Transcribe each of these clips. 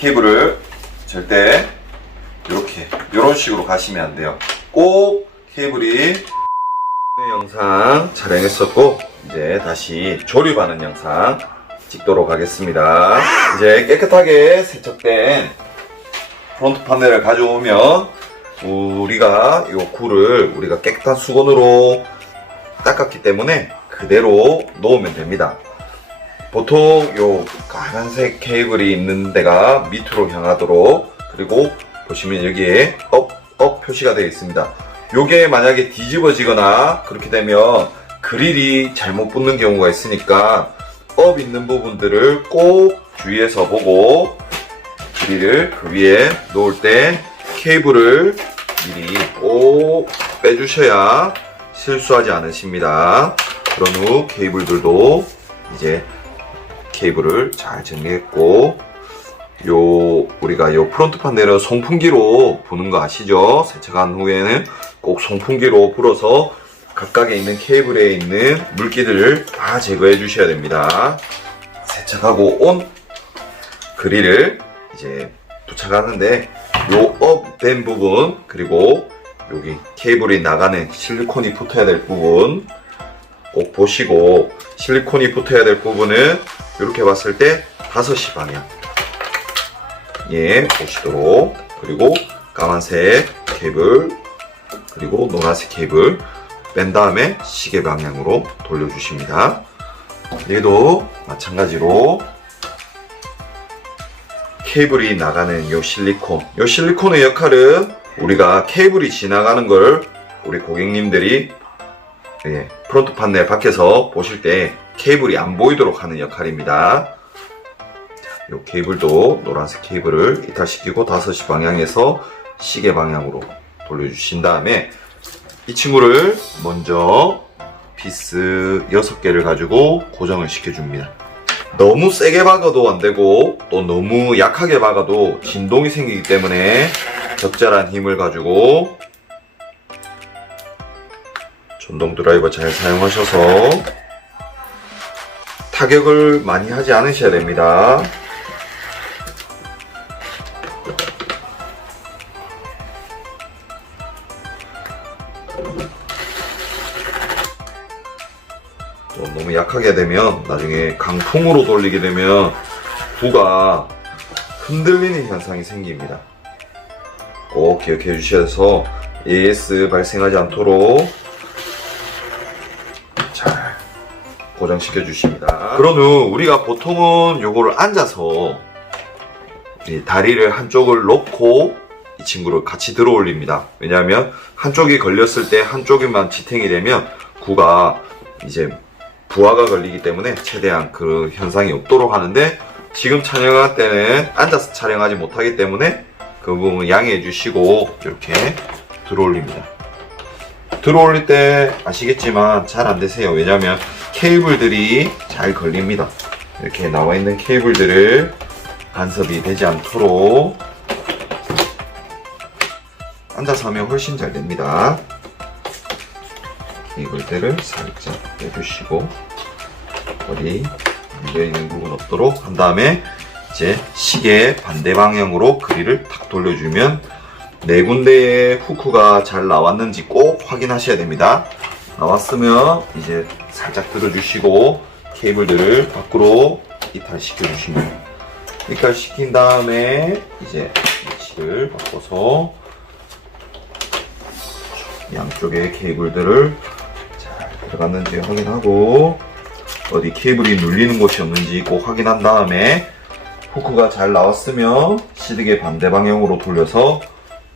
케이블을 절대 이런 식으로 가시면 안 돼요. 꼭 케이블이 영상 촬영했었고 이제 다시 조립하는 영상 찍도록 하겠습니다. 이제 깨끗하게 세척된 프론트 판넬을 가져오면 우리가 이 굴을 우리가 깨끗한 수건으로 닦았기 때문에 그대로 놓으면 됩니다. 보통 요 까만색 케이블이 있는 데가 밑으로 향하도록, 그리고 보시면 여기에 업 표시가 되어 있습니다. 요게 만약에 뒤집어지거나 그렇게 되면 그릴이 잘못 붙는 경우가 있으니까 업 있는 부분들을 꼭 주의해서 보고 그릴을 그 위에 놓을 때 케이블을 미리 꼭 빼주셔야 실수하지 않으십니다. 그런 후 케이블들도 이제 케이블을 잘 정리했고, 우리가 요 프론트 판넬은 송풍기로 부는 거 아시죠? 세척한 후에는 꼭 송풍기로 불어서 각각에 있는 케이블에 있는 물기들을 다 제거해 주셔야 됩니다. 세척하고 온 그릴을 이제 부착하는데 요 업된 부분, 그리고 여기 케이블이 나가는 실리콘이 붙어야 될 부분 꼭 보시고, 실리콘이 붙어야 될 부분은 이렇게 봤을 때 5시 방향 보시도록, 그리고 까만색 케이블 그리고 노란색 케이블 뺀 다음에 시계 방향으로 돌려주십니다. 얘도 마찬가지로 케이블이 나가는 요 실리콘의 역할은 우리가 케이블이 지나가는 걸 우리 고객님들이 프론트 판넬 밖에서 보실 때 케이블이 안 보이도록 하는 역할입니다. 이 케이블도 노란색 케이블을 이탈시키고 5시 방향에서 시계 방향으로 돌려주신 다음에 이 친구를 먼저 비스 6개를 가지고 고정을 시켜줍니다. 너무 세게 박아도 안되고 또 너무 약하게 박아도 진동이 생기기 때문에 적절한 힘을 가지고 전동 드라이버 잘 사용하셔서 타격을 많이 하지 않으셔야 됩니다. 너무 약하게 되면 나중에 강풍으로 돌리게 되면 구가 흔들리는 현상이 생깁니다. 꼭 기억해 주셔서 AS 발생하지 않도록 잘 고정시켜 주십니다. 그런 후 우리가 보통은 요거를 앉아서 다리를 한쪽을 놓고 이 친구를 같이 들어 올립니다. 왜냐하면 한쪽이 걸렸을 때 한쪽에만 지탱이 되면 구가 이제 부하가 걸리기 때문에 최대한 그 현상이 없도록 하는데, 지금 촬영할 때는 앉아서 촬영하지 못하기 때문에 그 부분 양해해 주시고 이렇게 들어 올립니다. 들어 올릴 때 아시겠지만 잘 안 되세요. 왜냐하면 케이블들이 잘 걸립니다. 이렇게 나와 있는 케이블들을 간섭이 되지 않도록 앉아서 하면 훨씬 잘 됩니다. 케이블들을 살짝 빼주시고 어디 밀려있는 부분 없도록 한 다음에 이제 시계 반대 방향으로 그릴을 탁 돌려주면 4군데의 후크가 잘 나왔는지 꼭 확인하셔야 됩니다. 나왔으면 이제 살짝 들어주시고 케이블들을 밖으로 이탈시켜 주시면, 이탈시킨 다음에 이제 위치를 바꿔서 양쪽의 케이블들을 잘 들어갔는지 확인하고 어디 케이블이 눌리는 곳이 없는지 꼭 확인한 다음에 후크가 잘 나왔으면 시드게 반대 방향으로 돌려서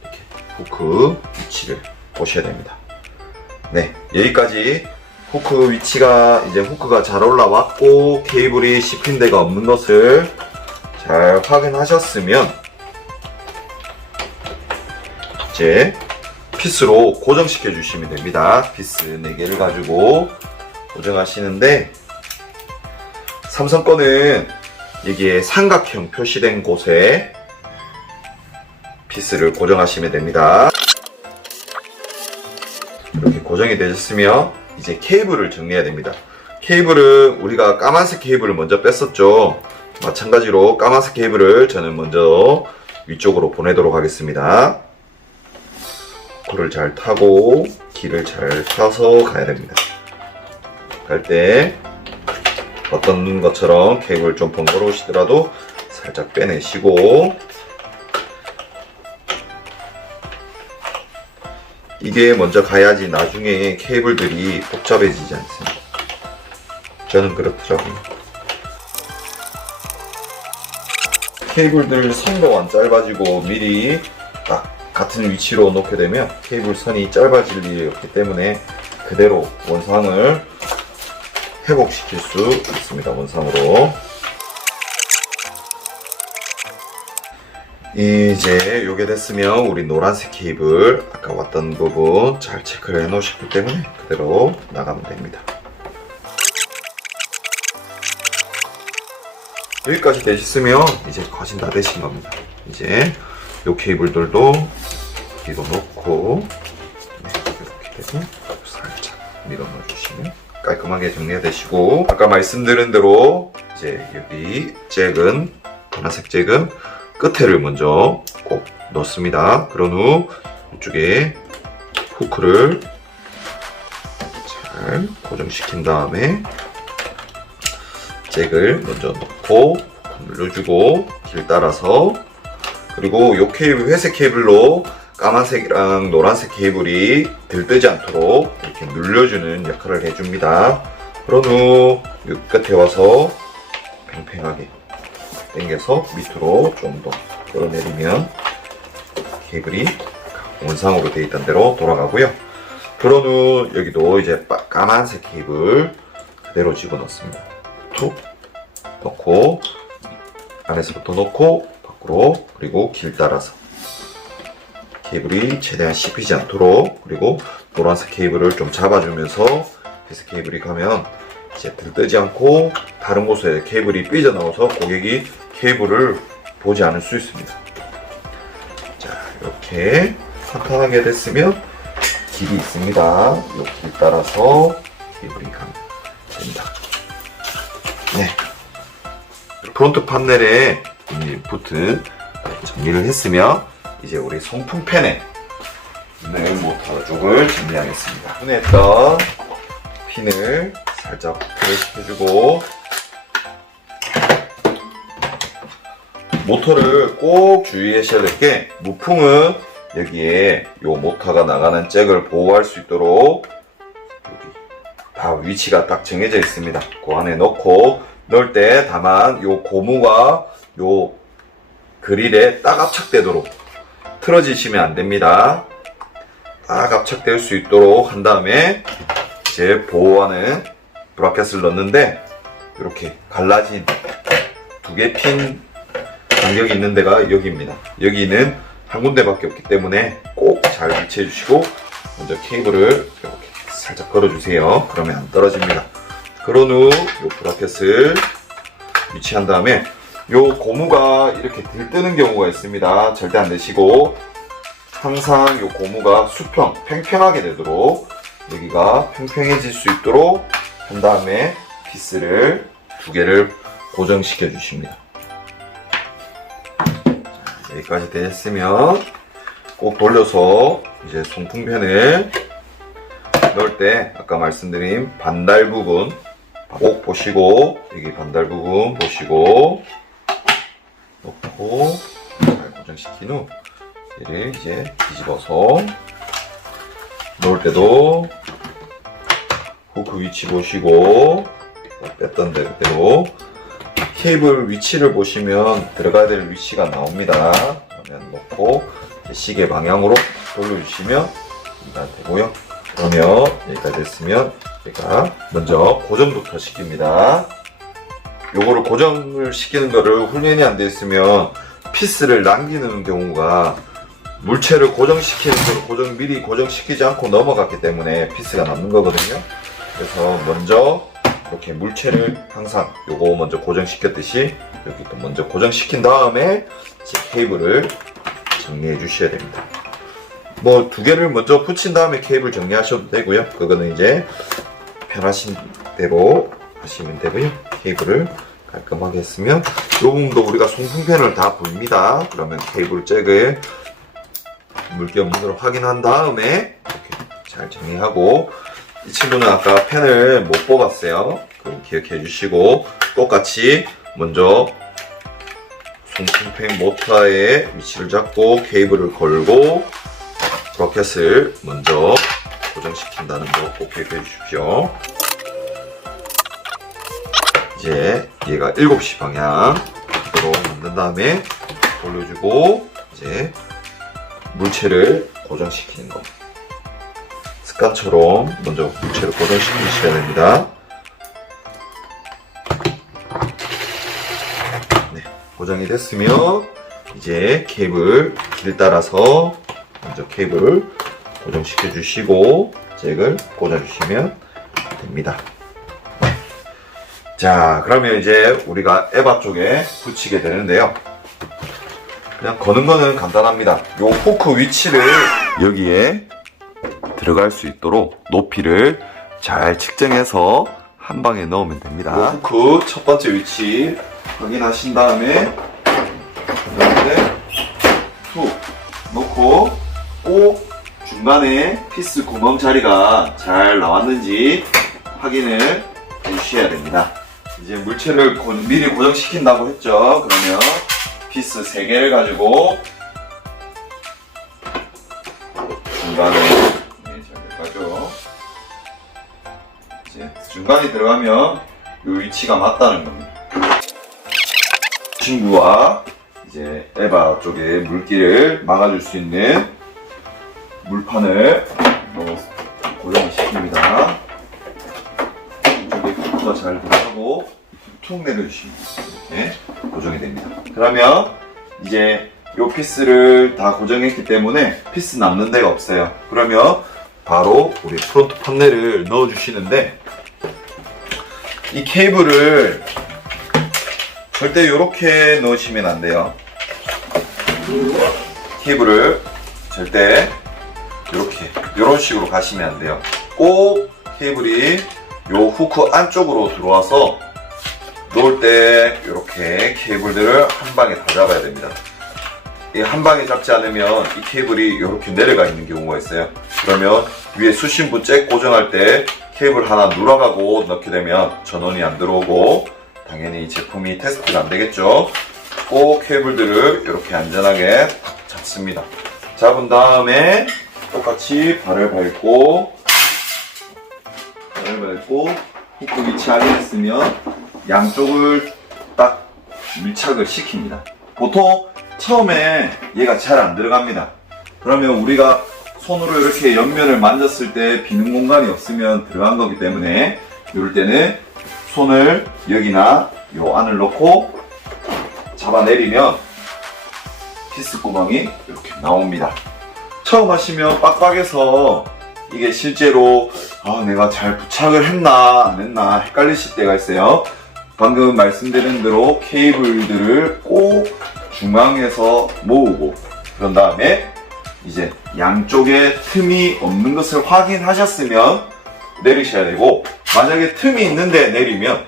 이렇게 후크 위치를 보셔야 됩니다. 네, 여기까지 후크 위치가 이제 후크가 잘 올라왔고 케이블이 씹힌 데가 없는 것을 잘 확인하셨으면 이제 피스로 고정시켜 주시면 됩니다. 피스 4개를 가지고 고정하시는데, 삼성 거는 여기에 삼각형 표시된 곳에 피스를 고정하시면 됩니다. 이렇게 고정이 되셨으면 이제 케이블을 정리해야 됩니다. 케이블은 우리가 까만색 케이블을 먼저 뺐었죠. 마찬가지로 까만색 케이블을 저는 먼저 위쪽으로 보내도록 하겠습니다. 코를 잘 타고 길을 잘 타서 가야 됩니다. 갈 때 어떤 것처럼 케이블 좀 번거로우시더라도 살짝 빼내시고, 이게 먼저 가야지 나중에 케이블들이 복잡해지지 않습니다. 저는 그렇더라고요. 케이블들 선도 안 짧아지고 미리 딱 같은 위치로 놓게 되면 케이블 선이 짧아질 일이 없기 때문에 그대로 원상을 회복시킬 수 있습니다. 원상으로. 이제 요게 됐으면 우리 노란색 케이블 아까 왔던 부분 잘 체크를 해 놓으셨기 때문에 그대로 나가면 됩니다. 여기까지 되셨으면 이제 거진 다 되신 겁니다. 이제 요 케이블들도 여기로 놓고 이렇게 돼서 살짝 밀어 넣어 주시면 깔끔하게 정리가 되시고, 아까 말씀드린 대로 이제 여기 잭은, 하나색 잭은 끝에를 먼저 꼭 넣습니다. 그런 후 이쪽에 후크를 잘 고정시킨 다음에 잭을 먼저 넣고 눌러주고 길 따라서, 그리고 이 케이블, 회색 케이블로 까만색이랑 노란색 케이블이 들뜨지 않도록 이렇게 눌려주는 역할을 해줍니다. 그런 후 이 끝에 와서 팽팽하게 당겨서 밑으로 좀 더 끌어내리면 케이블이 원상으로 되어 있던 대로 돌아가고요. 그런 후 여기도 이제 까만색 케이블 그대로 집어넣습니다. 툭 넣고 안에서부터 넣고 밖으로, 그리고 길 따라서 케이블이 최대한 씹히지 않도록, 그리고 노란색 케이블을 좀 잡아주면서 회색 케이블이 가면 이제 들뜨지 않고 다른 곳에 케이블이 삐져나와서 고객이 케이블을 보지 않을 수 있습니다. 자, 이렇게 탄탄하게 됐으면 길이 있습니다. 이 길 따라서 케이블이 가면 됩니다. 네, 프론트 판넬에 붙은 정리를 했으면 이제 우리 송풍팬에 있는 모터 쪽을 정리하겠습니다. 분해했던 핀을 살짝 부여시켜주고, 모터를 꼭 주의하셔야 될 게, 무풍은 여기에 요 모터가 나가는 잭을 보호할 수 있도록 여기 다 위치가 딱 정해져 있습니다. 그 안에 넣고, 넣을 때 다만 요 고무가 요 그릴에 딱 압착되도록 틀어지시면 안 됩니다. 딱 압착될 수 있도록 한 다음에 이제 보호하는 브라켓을 넣는데, 이렇게 갈라진 두 개 핀 간격이 있는 데가 여기입니다. 여기는 한 군데밖에 없기 때문에 꼭 잘 위치해 주시고, 먼저 케이블을 이렇게 살짝 걸어주세요. 그러면 안 떨어집니다. 그런 후 이 브라켓을 위치한 다음에 요 고무가 이렇게 들뜨는 경우가 있습니다. 절대 안 되시고, 항상 요 고무가 수평, 팽팽하게 되도록, 여기가 팽팽해질 수 있도록 한 다음에 피스를 두 개를 고정시켜 주십니다. 자, 여기까지 됐으면 꼭 돌려서 이제 송풍팬을 넣을 때 아까 말씀드린 반달 부분 꼭 보시고, 여기 반달 부분 보시고 넣고 잘 고정시킨 후 얘를 이제 뒤집어서 넣을 때도 후크 위치 보시고 뺐던 대로 케이블 위치를 보시면 들어가야 될 위치가 나옵니다. 그러면 넣고 시계 방향으로 돌려주시면 이가 되고요. 그러면 여기까지 됐으면 제가 먼저 고정부터 시킵니다. 요거를 고정을 시키는 거를 훈련이 안 돼 있으면 피스를 남기는 경우가, 물체를 고정시키는 걸 미리 고정시키지 않고 넘어갔기 때문에 피스가 남는 거거든요. 그래서 먼저 이렇게 물체를 항상 요거 먼저 고정시켰듯이 여기 또 먼저 고정시킨 다음에 이제 케이블을 정리해 주셔야 됩니다. 뭐 두 개를 먼저 붙인 다음에 케이블 정리하셔도 되고요. 그거는 이제 편하신 대로 하시면 되고요. 케이블을 깔끔하게 했으면 요 부분도 우리가 송풍펜을 다 봅니다. 그러면 케이블 잭을 물기 없는 걸 확인한 다음에 이렇게 잘 정리하고, 이 친구는 아까 펜을 못 뽑았어요. 그럼 기억해 주시고, 똑같이 먼저 송풍펜 모터의 위치를 잡고 케이블을 걸고 브러켓을 먼저 고정시킨다는 거 꼭 기억해 주십시오. 이제 얘가 7시 방향으로 만든 다음에 돌려주고, 이제 물체를 고정시키는 거. 습관처럼 먼저 물체를 고정시키셔야 됩니다. 네, 고정이 됐으면 이제 케이블 길 따라서 먼저 케이블을 고정시켜 주시고 잭을 꽂아 주시면 됩니다. 자, 그러면 이제 우리가 에바 쪽에 붙이게 되는데요. 그냥 거는 거는 간단합니다. 요 후크 위치를 여기에 들어갈 수 있도록 높이를 잘 측정해서 한 방에 넣으면 됩니다. 요 후크 첫 번째 위치 확인하신 다음에 툭 놓고 꼭 중간에 피스 구멍 자리가 잘 나왔는지 확인을 해주셔야 됩니다. 이제 물체를 미리 고정시킨다고 했죠. 그러면 피스 3개를 가지고 중간에 잘 들어가죠. 이제 중간에 들어가면 이 위치가 맞다는 겁니다. 친구와 이제 에바 쪽에 물기를 막아줄 수 있는 물판을 고정을 시킵니다. 이쪽에 후크가 잘 들어가고 툭 내려주시면 이렇게 고정이 됩니다. 그러면 이제 이 피스를 다 고정했기 때문에 피스 남는 데가 없어요. 그러면 바로 우리 프론트 판넬을 넣어주시는데, 이 케이블을 절대 이렇게 넣으시면 안 돼요. 케이블을 절대 이렇게 이런 식으로 가시면 안 돼요. 꼭 케이블이 요 후크 안쪽으로 들어와서 놓을 때 이렇게 케이블들을 한 방에 다 잡아야 됩니다. 이 한 방에 잡지 않으면 이 케이블이 이렇게 내려가 있는 경우가 있어요. 그러면 위에 수신부 잭 고정할 때 케이블 하나 누락하고 넣게 되면 전원이 안 들어오고 당연히 제품이 테스트가 안 되겠죠. 꼭 케이블들을 이렇게 안전하게 딱 잡습니다. 잡은 다음에 똑같이 발을 밟고 후크 위치 확인했으면 양쪽을 딱 밀착을 시킵니다. 보통 처음에 얘가 잘 안 들어갑니다. 그러면 우리가 손으로 이렇게 옆면을 만졌을 때 비는 공간이 없으면 들어간 거기 때문에 이럴 때는 손을 여기나 요 안을 넣고 잡아내리면 피스 구멍이 이렇게 나옵니다. 처음 하시면 빡빡해서 이게 실제로 내가 잘 부착을 했나 안 했나 헷갈리실 때가 있어요. 방금 말씀드린 대로 케이블들을 꼭 중앙에서 모으고 그런 다음에 이제 양쪽에 틈이 없는 것을 확인하셨으면 내리셔야 되고, 만약에 틈이 있는데 내리면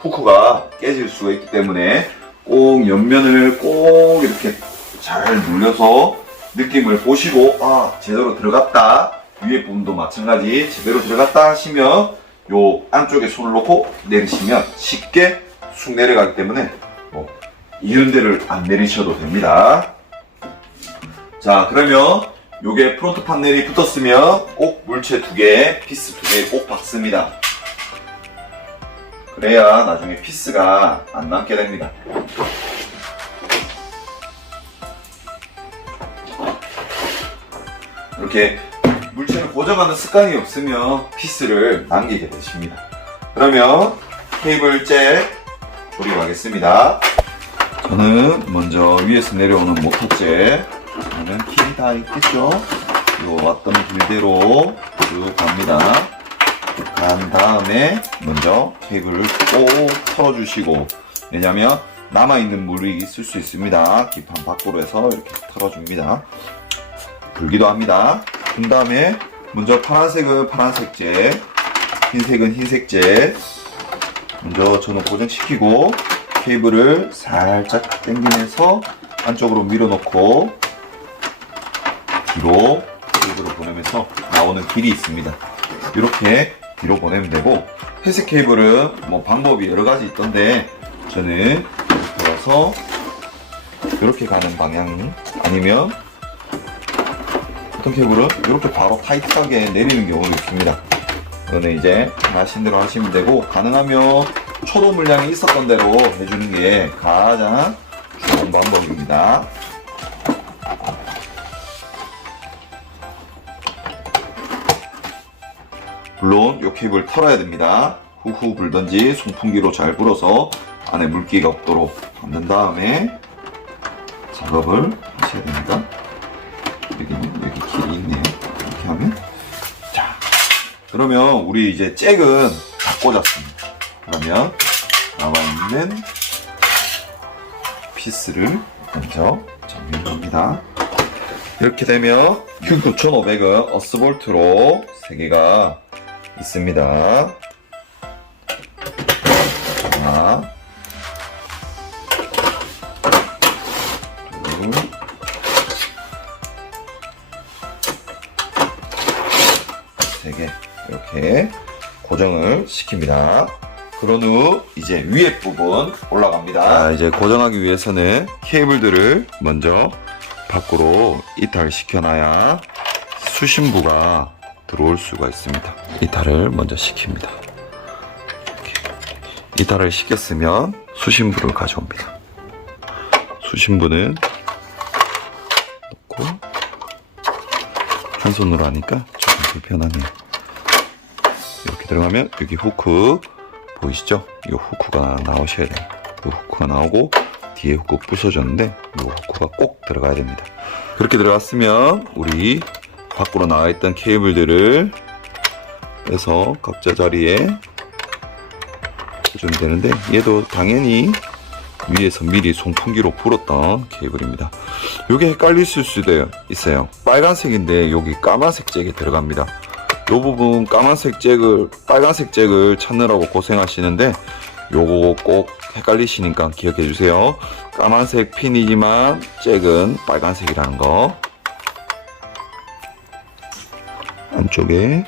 후크가 깨질 수가 있기 때문에 꼭 옆면을 꼭 이렇게 잘 눌려서 느낌을 보시고 제대로 들어갔다, 위에 부분도 마찬가지 제대로 들어갔다 하시면 요 안쪽에 손을 놓고 내리시면 쉽게 쑥 내려가기 때문에 이런 데를 안 내리셔도 됩니다. 자, 그러면 요게 프론트 판넬이 붙었으면 꼭 물체 2개, 피스 2개 꼭 박습니다. 그래야 나중에 피스가 안 남게 됩니다. 이렇게 물체를 고정하는 습관이 없으면 피스를 남기게 되십니다. 그러면 케이블 잭 조립하겠습니다. 저는 먼저 위에서 내려오는 모터 잭, 저는 길이 다 있겠죠? 요 왔던 길대로 쭉 갑니다. 간 다음에 먼저 케이블을 꼭 털어주시고, 왜냐면 남아있는 물이 있을 수 있습니다. 기판 밖으로 해서 이렇게 털어줍니다. 불기도 합니다. 그 다음에 먼저 파란색은 파란색 잭, 흰색은 흰색 잭 먼저 저는 고정시키고, 케이블을 살짝 당기면서 안쪽으로 밀어넣고 뒤로 케이블을 보내면서 나오는 길이 있습니다. 이렇게 뒤로 보내면 되고, 회색 케이블은 뭐 방법이 여러 가지 있던데 저는 들어서 이렇게 가는 방향, 아니면 어떤 케이블은 이렇게 바로 타이트하게 내리는 경우도 있습니다. 이거는 이제 하신 대로 하시면 되고, 가능하면 초도 물량이 있었던 대로 해주는 게 가장 좋은 방법입니다. 물론 이 케이블 털어야 됩니다. 후후 불던지 송풍기로 잘 불어서 안에 물기가 없도록 만든 다음에 작업을 하셔야 됩니다. 여기 길이 있네요. 이렇게 하면, 자, 그러면 우리 이제 잭은 다 꽂았습니다. 그러면 나와 있는 피스를 먼저 정리를 합니다. 이렇게 되면 Q9500은 어스볼트로 3개가 있습니다. 하나, 둘, 세 개, 이렇게 고정을 시킵니다. 그런 후 이제 위에 부분 올라갑니다. 자, 이제 고정하기 위해서는 케이블들을 먼저 밖으로 이탈시켜놔야 수신부가 들어올 수가 있습니다. 이탈을 먼저 시킵니다. 이렇게. 이탈을 시켰으면 수신부를 가져옵니다. 수신부는 넣고, 한 손으로 하니까 조금 불편하네요. 이렇게 들어가면 여기 후크 보이시죠? 이 후크가 나오셔야 돼요. 이 후크가 나오고 뒤에 후크 부서졌는데 이 후크가 꼭 들어가야 됩니다. 그렇게 들어갔으면 우리 밖으로 나와 있던 케이블들을 빼서 각자 자리에 해주면 되는데, 얘도 당연히 위에서 미리 송풍기로 불었던 케이블입니다. 이게 헷갈리실 수도 있어요. 빨간색인데 여기 까만색 잭이 들어갑니다. 이 부분 빨간색 잭을 찾느라고 고생하시는데, 요거 꼭 헷갈리시니까 기억해 주세요. 까만색 핀이지만 잭은 빨간색이라는 거. 안쪽에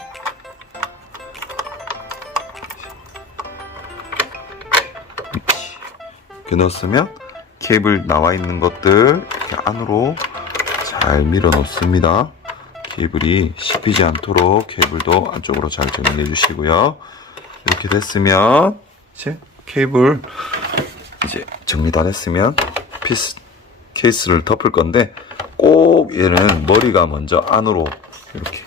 이렇게 넣었으면 케이블 나와 있는 것들 이렇게 안으로 잘 밀어 넣습니다. 케이블이 씹히지 않도록 케이블도 안쪽으로 잘 정리해 주시고요. 이렇게 됐으면 이제 케이블 이제 정리 다 됐으면 케이스를 덮을 건데, 꼭 얘는 머리가 먼저 안으로 이렇게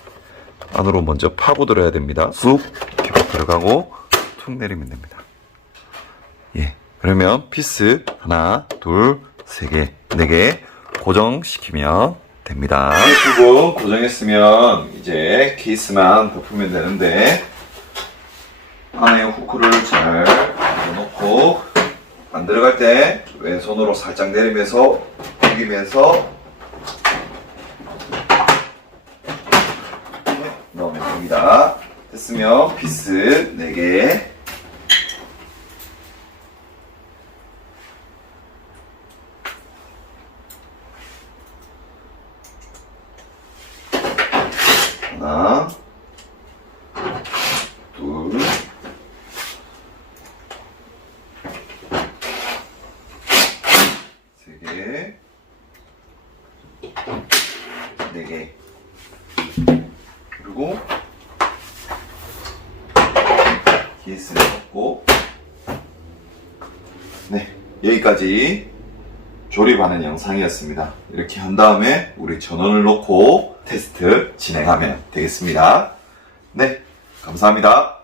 안으로 먼저 파고들어야 됩니다. 쑥 이렇게 들어가고 툭 내리면 됩니다. 예, 그러면 피스 하나, 둘, 세 개, 네 개 고정시키면 됩니다. 이 부분 고정했으면 이제 케이스만 덮으면 되는데, 안에 후크를 잘 넣어놓고 안 들어갈 때 왼손으로 살짝 내리면서 당기면서 넣으면 됩니다. 됐으면 피스 4개, 하나, 둘, 세 개, 4개, 그리고 케이스를 넣고, 네, 여기까지 조립하는 영상이었습니다. 이렇게 한 다음에 우리 전원을 놓고 테스트 진행하면 되겠습니다. 네, 감사합니다.